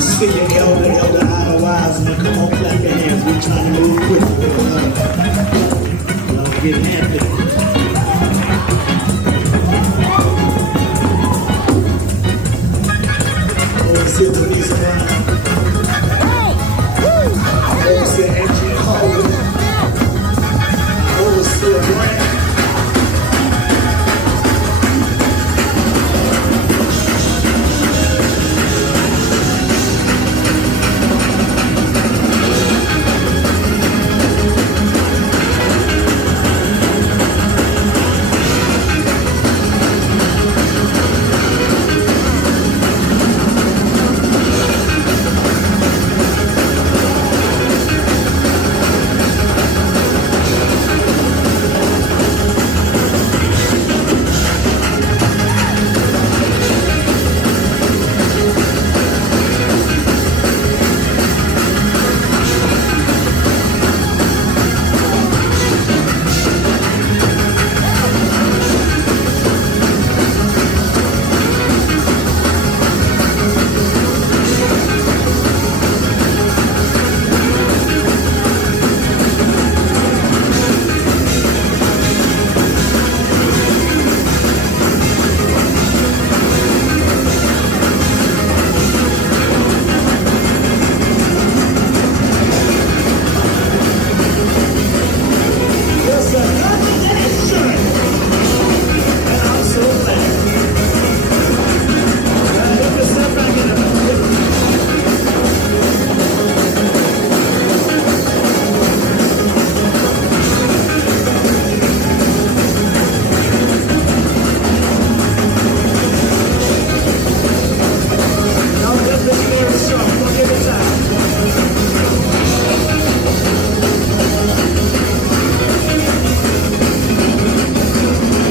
See your elder Idolize, and come on, clap your hands. We're trying to move quickly. Get happy. Oh, sit to these around. Oh, sit Angie Cole. Oh, sit Brand.